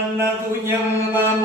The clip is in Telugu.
నన్నతుయం మమ